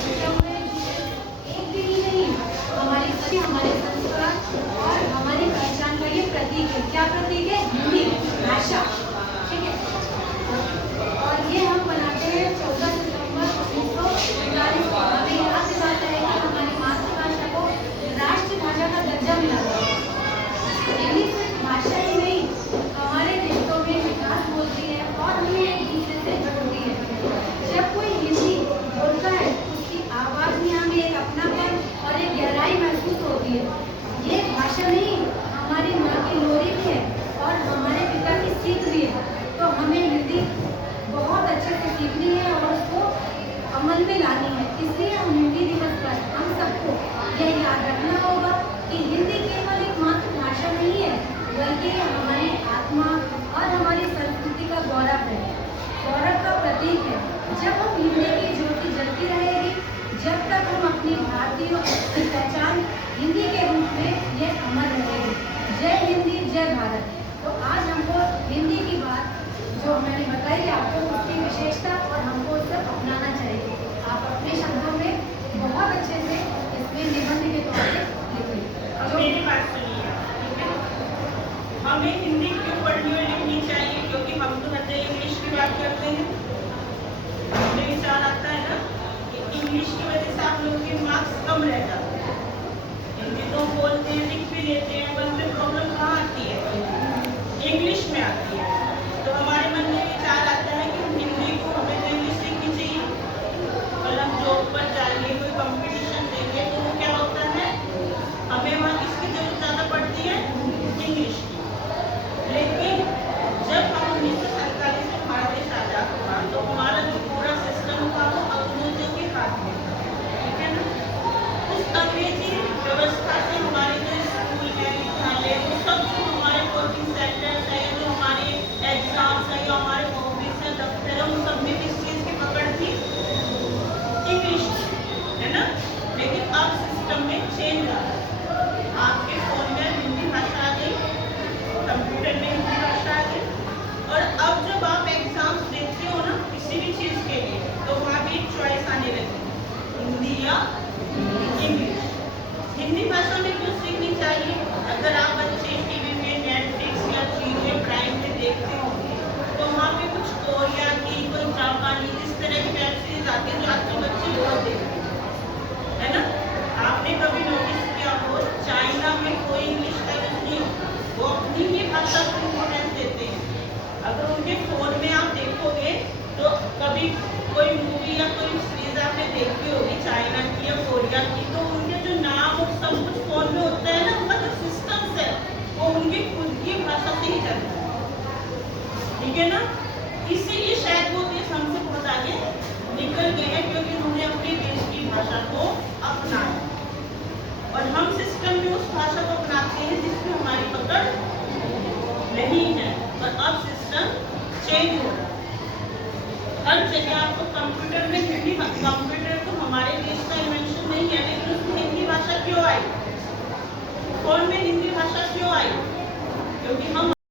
हमें एक दिन ही नहीं, हमारे संस्कार और हमारी पहचान का ये प्रतीक है। क्या प्रतीक है? हिंदी भाषा। ठीक है, और ये हम मनाते हैं 14 सितंबर 1945 को। हमें याद दिलाता है कि हमारी मातृभाषा को राष्ट्रभाषा का दर्जा मिला है। हिंदी सिर्फ भाषा ही नहीं, हमारे रिश्तों में विकास बोलती है और हमें एक दूसरे से जोड़ती है। जब कोई हिंदी बोलता है, उसकी आवाज में हमें एक अपनापन और एक गहराई महसूस होती है। ये भाषा नहीं, हमारी माँ की लोरी भी है और हमारे पिता की सीख भी है। तो हमें हिंदी बहुत अच्छे से सीखनी है और उसको अमल में लानी है। इसलिए हम हिंदी दिवस पर हम सबको यह याद रखना होगा कि हिंदी केवल एक मातृभाषा नहीं है, बल्कि हमारी आत्मा और हमारी संस्कृति का गौरव है, गौरव का प्रतीक है। जब हम हिंदी की ज्योति जलती रहेगी, जब तक हम अपनी भारतीय की पहचान हिंदी के रूप में यह अमर रहेगी। जय हिंदी, जय भारत। तो आज हमको हिंदी की बात जो मैंने बताई आपको, उसकी विशेषता और हमको उसे अपनाना चाहिए। आप अपने शब्दों में बहुत अच्छे से इसमें निबंध के तौर पे लिखें। अब मेरी बात सुनिए, ठीक है? हमें हिंदी क्यों पढ़नी और लिखनी चाहिए? क्योंकि हम तो हर इंग्लिश की बात करते हैं। मुझे विचार आता है ना कि इंग्लिश की वजह से आप लोगों के मार्क्स कम रह जाते हैं। हिंदी तो बोलते हैं, लिख भी लेते हैं, पर उनमें प्रॉब्लम कहाँ आती है? इंग्लिश में आती है। तो हमारे मन में विचार आता है कि हिंदी को हमें तो इंग्लिश सीखनी चाहिए। और हम जॉब पर जाएंगे, कोई कंपटीशन देंगे, तो वो क्या होता है, हमें वहाँ किसकी जरूरत ज़्यादा पड़ती है? इंग्लिश की। लेकिन जब हम 1947 में हमारा देश आजाद हुआ, तो हमारा जो पूरा सिस्टम था वो अंग्रेजों के हाथ में था, ठीक है ना? उस अंग्रेजी व्यवस्था से हमारे जो स्कूल है, विद्यालय, वो सब जो हमारे कोचिंग सेंटर्स है, जो हमारे एग्जाम्स है, जो हमारे ऑफिस है, दफ्तर है, उन सब में किस चीज़ की पकड़ थी? इंग्लिश की, है ना? लेकिन अब सिस्टम में चेंज आ रहा है। आपके फोन में हिंदी भाषा आ गई, कंप्यूटर में हिंदी भाषा आ गई, और अब जब आप एग्जाम्स देते हो ना किसी भी चीज़ के लिए, तो वहाँ भी एक चॉइस आने लगी, हिंदी या इंग्लिश। हिंदी भाषा में क्यों सीखनी चाहिए? अगर आप बच्चे टीवी में नेटफ्लिक्स या जियो प्राइम में देखते होंगे, तो वहाँ पे कुछ कोरिया की, कोई जापानी, इस तरह की वेब सीरीज आती है जो आजकल बच्चे बहुत देखते हैं, है ना? आपने कभी नोटिस किया हो चाइना में कोई इंग्लिश का यूज नहीं होता, वो अपनी ही भाषा को इम्पोर्टेंस देते हैं। अगर उनके फोन में आप देखोगे तो कभी कोई मूवी या कोई सीरीज आपने देखी होगी चाइना की या कोरिया की, तो उनके जो नाम और सब कुछ फोन में होता है ना, उनका जो सिस्टम है वो उनकी खुद की भाषा से ही चलता है, ठीक है ना? इसीलिए शायद वो देश हमसे बहुत आगे निकल गए हैं, क्योंकि उन्होंने अपने देश की भाषा को अपनाया। और हम सिस्टम में उस भाषा को अपनाते हैं जिसमें हमारी पकड़ नहीं है, और अब सिस्टम चेंज हो रहा है। हर जगह आपको कंप्यूटर में हिंदी, कंप्यूटर तो हमारे देश का इन्वेंशन नहीं है, लेकिन उसमें हिंदी भाषा क्यों आई? फोन में हिंदी भाषा क्यों आई? क्योंकि हम